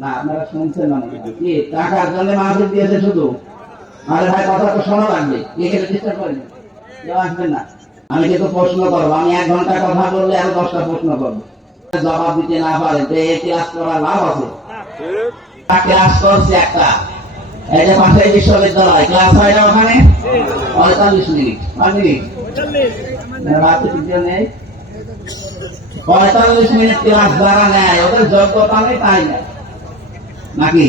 না আপনারা শুনছেন না কি টাকার জন্য মাহফিল দিয়েছে শুধু? আরে ভাই কথা তো শোনা লাগবে, এখানে ডিস্টার্ব করেন, কেউ আসবেন না। আমি কিন্তু প্রশ্ন করবো, আমি 1 ঘন্টা কথা বললে আরো 10টা প্রশ্ন করবো, জবাব দিতে না পারে তো এই ক্লাস করার লাভ আছে? ক্লাস করছে একটা, এই যে পাশে বিশ্ববিদ্যালয় ক্লাস হয় না ওখানে 45 মিনিট, 5 মিনিট রাতে টিচার নেই, 45 মিনিট ক্লাস যারা নেয় ওদের যোগ্যতা নেই তাই না নাকি?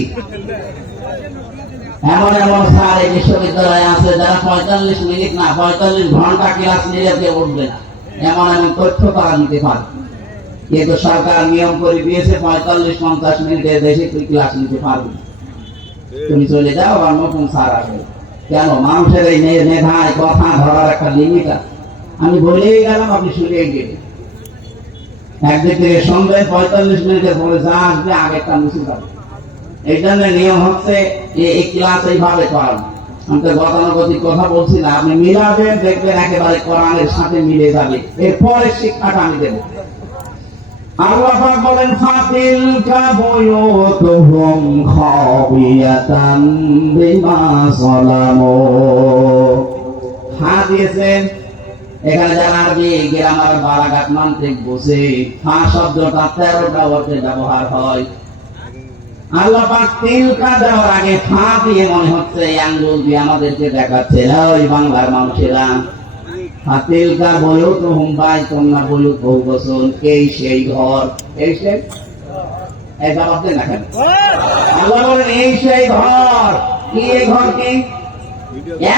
এমন এমন স্যার এই বিশ্ববিদ্যালয়ে আছে যারা 45 মিনিট না 45 ঘন্টা ক্লাস নিলে কেউ উঠবে না, এমন এমন তথ্য তারা নিতে পারে। কিন্তু সরকার নিয়ম করে দিয়েছে 45-50 মিনিটের বেশি তুই ক্লাস নিতে পারবি, তুমি চলে যাও আর নতুন স্যার আসবে। কেন? মানুষের এই মেধায় কথা ধরার একটা লিমিট আছে। আমি বলেই গেলাম, আপনি শুনেই গেলেন। একদিক থেকে শুনবেন, 45 মিনিটের পরে যা আসবে আগেরটা মুছে যাবে। এই জন্য নিয়ম হচ্ছে এই ক্লাস এইভাবে করানো। আমি তো গতানুগতিক কথা বলছি না, আপনি মিলাবেন, দেখবেন একেবারে কোরআনের সাথে মিলে যাবে। এরপরে শিক্ষাটা আমি দেব। আল্লাহ পাক বলেন, ফাতিলকা বুয়ুতুহুম খাবিয়াতান বিমা সালামু। হ্যাঁ দিয়েছেন, এখানে যারা আরবি গ্রামার বালাগাত মানতিক বুঝে, হ্যাঁ শব্দটা 13টা অর্থে ব্যবহার হয়। আল্লাহ পাক তিলকা দেওয়ার আগে ফা দিয়ে মনে হচ্ছে আঙ্গুল দিয়ে আমাদেরকে দেখাচ্ছে, ওই বাংলার মানুষেরা, তিলকা বুয়ুতুহুম বাইতুন না বুয়ুত বহু বচন, এই সেই ঘর, এই সেই, এই জবাব দেন না কেন? আল্লাহ বলেন এই সেই ঘর। কি এই ঘর? কি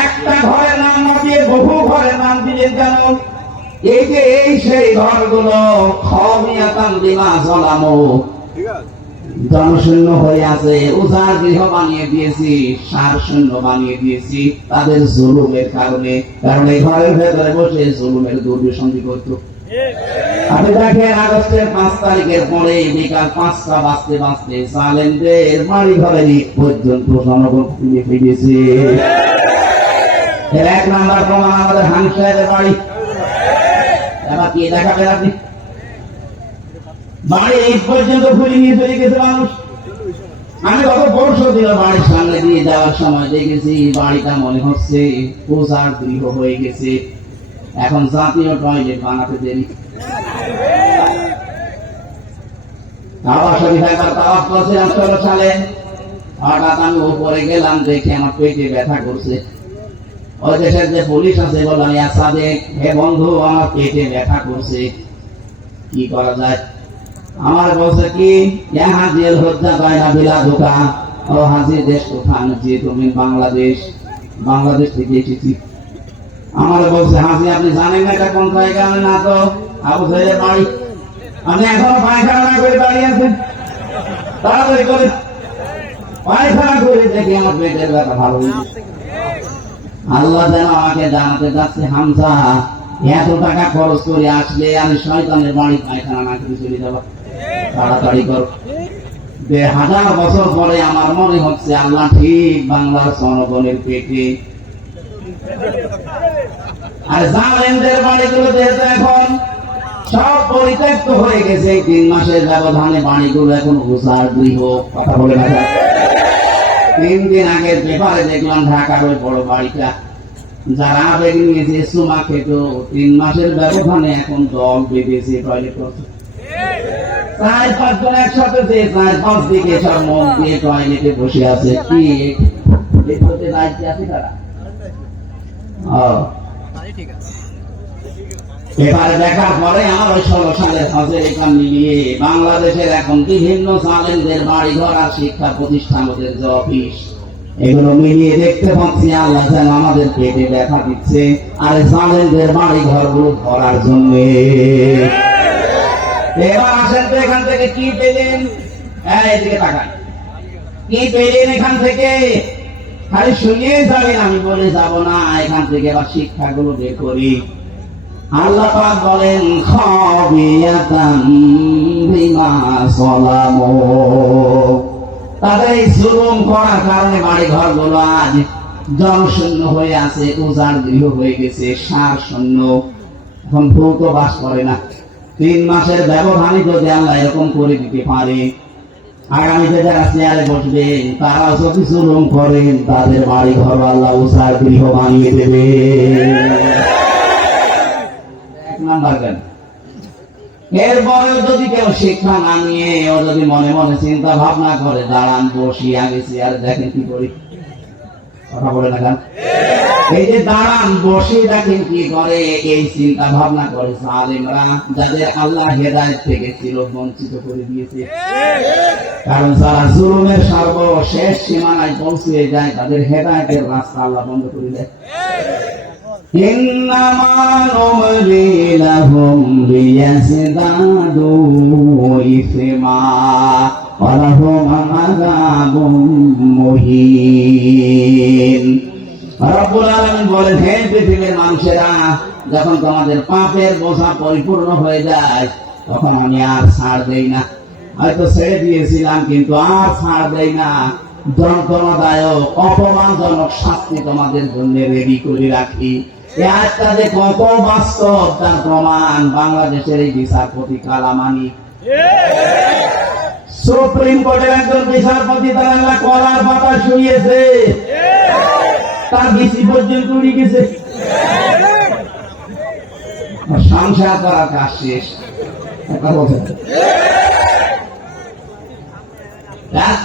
একটা ঘরের নাম না দিয়ে বহু ঘরের নাম দিলেন কেন? এই যে এই সেই ঘরগুলো খাবিয়াতান বিমা সালামু, জনশূন্য হয়ে আছে, উজাড় গৃহ বানিয়ে দিয়েছি, সার শূন্য বানিয়ে দিয়েছি তাদের জুলুমের কারণে। কারণ এই ঘরের ভেতরে বসে জুলুমের দুর্বিসন্ধি করত। আপনি দেখেন আগস্টের 5 তারিখের পরে বিকাল 5টা বাজতে বাজতে জালেমদের বাড়ি ঘরে পর্যন্ত জনগণ ফিরে ফিরেছে। এর 1 নাম্বার প্রমাণ আমাদের হানিফ সাহেবের বাড়ি। এবার কি দেখাবেন আপনি? বাড়ি এই পর্যন্ত ঘুরে নিয়ে চলে গেছে মানুষ। আমি গত পরশু দিন বাড়ির সামনে দিয়ে যাওয়ার সময় দেখেছি বাড়িটা মনে হচ্ছে পূজার গৃহ হয়ে গেছে। এখন জাতীয় টয়লেট বানাতে দেরি। আবার শরীফ একবার তাওয়াফ করছিলাম 16 সালে, হঠাৎ আমি উপরে গেলাম, দেখে আমার পেটে ব্যথা করছে। ওই দেশের যে পুলিশ আছে বললাম, ইয়া সাদেক, হে বন্ধু, আমার পেটে ব্যথা করছে, কি করা যায়? আমার বলছে কি, হাজির হজ্জা গায়না বিলা ধোকা। ও হাজির দেশ কোথায়? যে তুমি বাংলাদেশ, বাংলাদেশ থেকে এসেছি। আমার বলছে, হাজি আপনি জানেন না এটা কোন জায়গা? না তো। আবু জাহেলের বাড়ি। আপনি এখনো পায়খানা না করে দাঁড়িয়ে আছেন? তাড়াতাড়ি করে পায়খানা করে দেখি আমার পেটের ব্যথা ভালো হয়েছে। আল্লাহ যেন আমাকে জানাতে যাচ্ছে, হামজা এত টাকা খরচ করে আসলে আমি শয়তানের বাড়ি পায়খানা না করে চলে যাবো, তাড়াতাড়ি করো। 1000 বছর পরে আমার মনে হচ্ছে আল্লাহ ঠিক বাংলার জনগণের পেটে। আর জালেমদের বাড়িগুলো যেহেতু এখন সব পরিত্যক্ত হয়ে গেছে, 3 মাসের ব্যবধানে বাড়িগুলো এখন উজাড় গৃহ। কথা বলে দেখা 3 দিন আগের পেপারে দেখলাম ঢাকার ওই বড় বাড়িটা যারা আবেগ নিয়েছে সুমা খেত, 3 মাসের ব্যবধানে এখন দল বেঁধেছে টয়লেট করছে। 4-5 জন একসাথে 4-5 দিকে সব মুখ দিয়ে টয়লেটে বসে আছে। কি দেখতে রাজ্যে আছে তারা? পেপারে দেখার পরে আমার ওই 16 সালের হজের এখান মিলিয়ে বাংলাদেশের এখন বিভিন্ন জালেমদের বাড়ি ঘর আর শিক্ষা প্রতিষ্ঠান, ওদের যে অফিস, এগুলো মিলিয়ে দেখতে পাচ্ছি আল্লাহ যেন আমাদের পেটে ব্যথা দিচ্ছে আর জালেমদের বাড়ি ঘরগুলো ভরার জন্য। এবার আসেন তো এখান থেকে কি পেলেন? এদিকে তাকান, কি পেলেন এখান থেকে? খালি শুনিয়ে যাবেন, আমি বলে যাব না। এখান থেকে এবার শিক্ষাগুলো বের করি। আল্লাহ পাক বলেন, খাবিয়াতান বিমা সালামু, তাদের এই জুলুম করার কারণে বাড়ি ঘরগুলো আজ জনশূন্য হয়ে আছে, উজাড় গৃহ হয়ে গেছে, সার শূন্য। এখন ভূত বাস করে না। 3 মাসের ব্যবধানে যদি আল্লাহ এরকম করে দিতে পারে, আগামীতে যারা চেয়ারে বসবে তারাও যদি জুলুম করেন তাদের বাড়ি ঘর আল্লাহ উসার গৃহ বানিয়ে দেবে। এক নাম্বার কেন? এরপরেও যদি কেউ শিক্ষা না নিয়ে ও যদি মনে মনে চিন্তা ভাবনা করে দাঁড়ান বসি আগে চেয়ারে দেখেন কি করি, কথা বলে না কেন? এই যে দাঁড়ান বসে দেখেন কি করে, এই চিন্তা ভাবনা করে জালেমরা, যাদের আল্লাহ হেদায়েত থেকে ছিল বঞ্চিত করে দিয়েছে। কারণ যারা জুলুমের সর্বশেষ সীমানায় পৌঁছে যায় তাদের হেদায়েতের রাস্তা আল্লাহ বন্ধ করে দেয়। ইন্নামা নুমলি লাহুম লিয়াজদাদু ইসমা ওয়া লাহুম আযাবুম মুহিন। রব্বুল আলামিন বলেন, হে পৃথিবীর মানুষেরা, যখন তোমাদের পাপের বোঝা পরিপূর্ণ হয়ে যায় তখন আমি আর ছাড় দেই না। হয়তো ছেড়ে দিয়েছিলাম কিন্তু আর ছাড় দেই না, যন্ত্রণাদায়ক অপমানজনক শাস্তি তোমাদের জন্য রেডি করে রাখি। এই আয়াতটা যে কত বাস্তব তার প্রমাণ বাংলাদেশের এই বিচারপতি কালামানি। সুপ্রিম কোর্টের একজন বিচারপতি তার আল্লাহ কলার পাতা শুয়েছে, তার বিসি পর্যন্ত উড়ে গেছে, সংসার করার কাজ শেষ।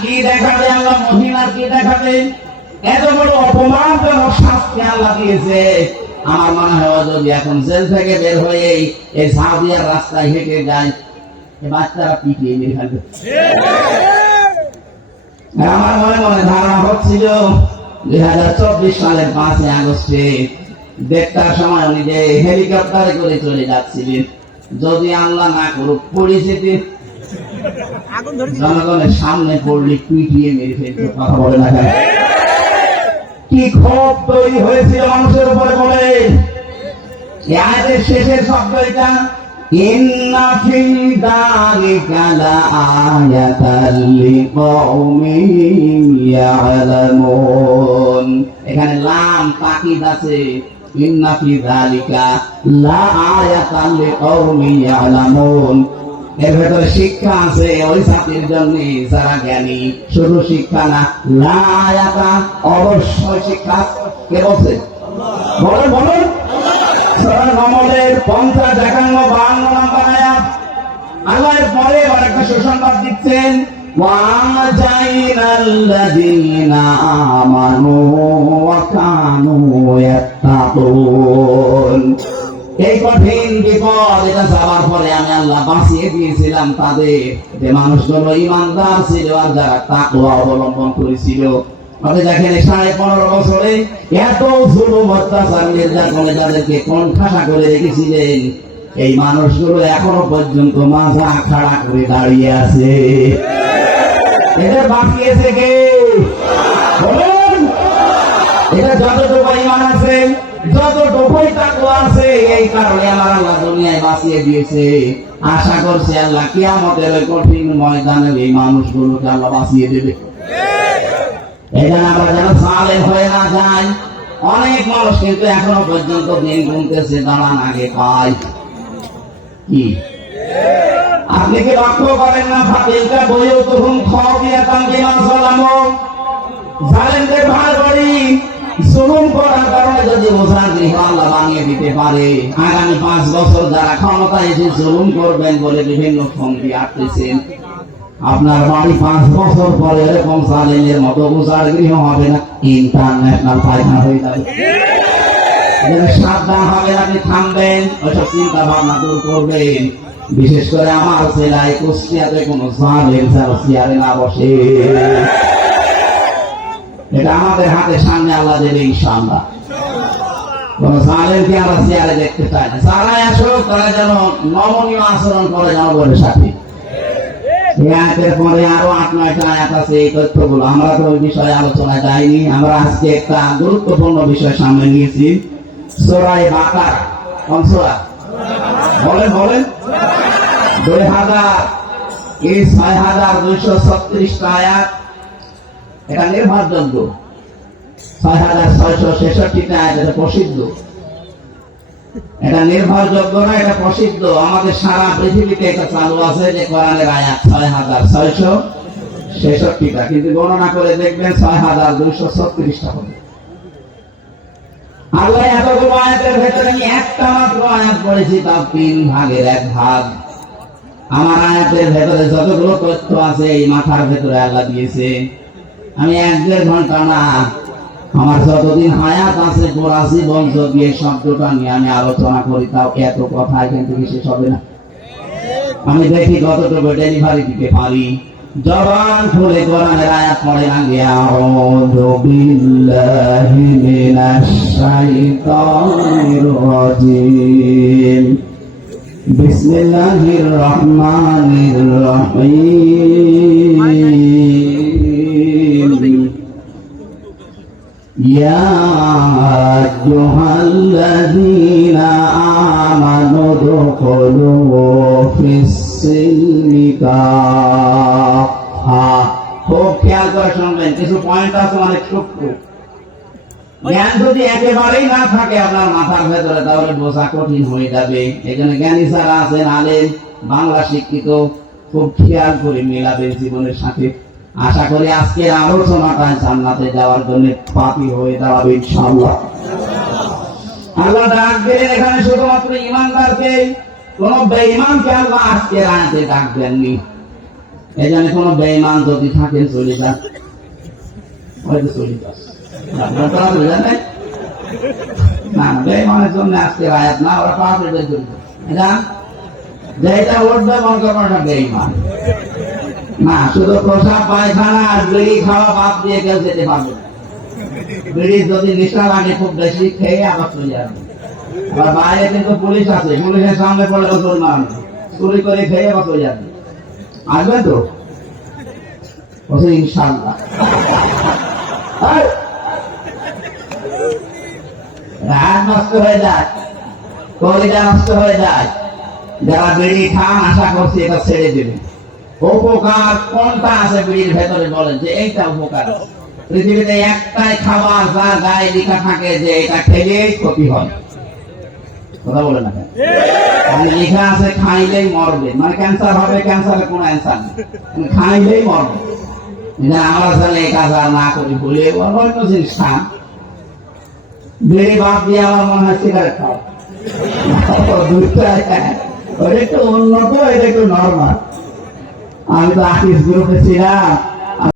কি দেখাবে আল্লাহ, মহিমার কি দেখাবে? এত বড় অপমানজনক শাস্তি আল্লাহ দিয়েছে। আমার মনে হয় যদি এখন জেল থেকে বের হয়ে এই সাউদিয়ার রাস্তায় হেঁটে যায়, বাচ্চারা পিটিয়ে মেরে ফেলবে। আমার মনে মনে ধারণা হচ্ছিল 2024 সালের 5 আগস্টে 1:30টার সময় উনি যে হেলিকপ্টারে করে চলে যাচ্ছিলেন, যদি আল্লাহ না করুক পরিস্থিতি জনগণের সামনে পড়লে পিটিয়ে মেরে ফেলতো। কথা বলে না কেন? কি ক্ষোভ তৈরি হয়েছিল মানুষের উপরে বলে। আয়াতের শেষের শব্দ এটা, ইন্না ফি যালিকা লাআয়াতাল লিকাউমিন ইয়ালামুন। এখানে লাম তাকিদ আছে, ইন্না ফি যালিকা লাআয়াতাল লিকাউমিন ইয়ালামুন। এর ভেতরে শিক্ষা আছে ওই জাতির জন্য যারা জ্ঞানী। শুধু শিক্ষা না, লায়াতা অবশ্যই শিক্ষা। কে বলছে? বলেন বলেন। সূরা নামলের 50, 51, 52 নম্বর আয়াত। আল্লাহর পরে আরেকটা সুসংবাদ দিচ্ছেন, ওয়াজাইনাল্লাযীনা আমানু ওয়া কানু ইয়াত্তাকুন। এই কঠিন বিপদ এটা যাওয়ার পরে আমি আল্লাহ বাঁচিয়ে দিয়েছিলাম তাদের, যে মানুষগুলো ইমানদার ছিল আর যারা তাকওয়া অবলম্বন করেছিল। দেখেন 15.5 বছরে এত জুলুম অত্যাচার নির্যাতনে যাদেরকে কোণঠাসা করে রেখেছিলেন, এই মানুষগুলো এখনো পর্যন্ত মাথা খাড়া করে দাঁড়িয়ে আছে। এদের বাঁচিয়েছে কে? বলুন। এটা যতটুকু ইমান আছে, যতটুকুই তাকওয়া আছে, এই কারণে আমার আল্লাহ দুনিয়ায় বাঁচিয়ে দিয়েছে। আশা করছি আল্লাহ কিয়ামতের ওই কঠিন ময়দানে এই মানুষগুলোকে আল্লাহ বাঁচিয়ে দেবে। এখানে আমরা যেন জালেম হয়ে না যাই। অনেক মানুষ কিন্তু এখনো পর্যন্ত দিন গুনতেছে, দাঁড়ান আগে পাই কি। আপনি কি লক্ষ্য করেন না, ফাতিলকা বইও তখন খবিয়াতাম বিমা সালামু, জালেমদের ভার বাড়ি জুলুম করার কারণে যদি ওঝার গৃহ আল্লাহ বানিয়ে দিতে পারে, আগামী 5 বছর যারা ক্ষমতায় এসে জুলুম করবেন বলে বিভিন্ন ফন্দি আটতেছেন, আপনার বাড়ি 5 বছর পরে এরকম জালেমের মতো ওঝার গৃহ হবে না, ইন্টারন্যাশনাল পায়খানা হয়ে যাবে। সাবধান হবেন, আপনি থামবেন, ওইসব চিন্তা ভাবনা দূর করবেন। বিশেষ করে আমার জেলায় কুষ্টিয়াতে কোনো জালেম চেয়ারে না বসে। এটা আমাদের হাতের সামনে আল্লাহ দেবে ইনশাআল্লাহ। কোন জালেমকে আমরা চেয়ারে দেখতে চাই না। যারাই আসুক তারা যেন নমনীয় আচরণ করে জনগণের সাথে। এই আয়াতের পরে আরো 8-9টা আয়াত আছে। এই তথ্যগুলো আমরা তো ওই বিষয়ে আলোচনায় যাইনি। আমরা আজকে একটা গুরুত্বপূর্ণ বিষয় সামনে নিয়েছি, সূরা বাকারা। কোন সূরা? বলেন বলেন। 6236টা আয়াত। এটা নির্ভরযোগ্য। 6666টা আয়াত, এটা প্রসিদ্ধ। এটা নির্ভরযোগ্য না, এটা প্রসিদ্ধ। আমাদের সারা পৃথিবীতে এটা চালু আছে যে কোরআনের আয়াত 6666 66টা, কিন্তু গণনা করে দেখবেন 6236টা হবে। আল্লাহ এতগুলো আয়াতের ভেতরে আমি একটা মাত্র আয়াত পড়েছি, তার 3 ভাগের 1 ভাগ। আমার আয়াতের ভেতরে যতগুলো তথ্য আছে এই মাথার ভেতরে আল্লাহ দিয়েছে। আমি 1-1.5 ঘন্টা না, আমার যতদিন হায়াত আছে পুরা জীবন যদি এই শব্দটা নিয়ে আমি আলোচনা করি, তাও এত কথা এখান থেকে শেষ হবে না। আমি দেখি কতটুকু ডেলিভারি দিতে পারি। জবান খুলে কোরআনের আয়াত পড়ে আগে, আউযু বিল্লাহি মিনাশ শাইতানির রাজিম, বিসমিল্লাহির রহমানির রহিম, ইয়া আইয়ুহাল্লাযীনা আমানু দুখুলু ফিস-সিলমি কাফা। খুব খেয়াল করে শুনবেন, কিছু পয়েন্ট আছে অনেক সূক্ষ্ম। জ্ঞান যদি একেবারেই না থাকে আপনার মাথার ভেতরে, তাহলে বোঝা কঠিন হয়ে যাবে। এই জন্য জ্ঞানী যারা আছেন, আলেম, বাংলা শিক্ষিত, খুব খেয়াল করে মেলাবেন জীবনের সাথে। আশা করি আজকের আলোচনাটা জান্নাতে যাওয়ার জন্য পাপী হয়ে দাঁড়াবে ইনশাআল্লাহ। আল্লাহ ডাক দিলেন এখানে শুধুমাত্র ঈমানদারকে, কোন বেঈমানকে আল্লাহ আজকের আয়াতে ডাক দেননি। এই জন্য কোন বেঈমান যদি থাকে চলে যান, হয়তো চলে যান না, বেঈমানের জন্য আজকের আয়াত না, ওরা কাফেরদের জন্য। যেটা উঠবে মনে করবেন বেঈমান না। শুধু প্রসাব পায়খানা আর বিড়ি খাওয়া বাদ দিয়ে কেউ যেতে পারবে না। বিড়ি যদি নেশা লাগে খুব বেশি, খেয়ে আবার চলে যাবে। আবার বাইরে কিন্তু পুলিশ আছে, পুলিশের সামনে পড়ে মুসলমান চুরি করে খেয়ে আবার চলে যাবে। আসবে তো ইনশাআল্লাহ। রাত নষ্ট হয়ে যায়, কলিজা নষ্ট হয়ে যায়। যারা বিড়ি খান আশা করছি এটা ছেড়ে দেবে। উপকার কোনটা আছে বিড়ির ভেতরে বলেন, যে এইটা উপকার। পৃথিবীতে একটাই খাবার যার গায়ে লেখা থাকে যে এটা খেলেই ক্ষতি হয়, কথা বলে না কেন? লেখা আছে খাইলেই মরবে, মানে ক্যান্সার হবে। ক্যান্সারের কোন অ্যান্সার নেই, খাইলেই মরবে। আমরা জানি এই কাজ আর না করি বলে অন্য জিনিস খান। বিড়ি বাদ দিয়ে আমার মনে হয় সিগারেট খাওয়া, একটু উন্নত, এটা একটু নর্মাল। আমি তো আর্টিস্ট গ্রুপে ছিলাম,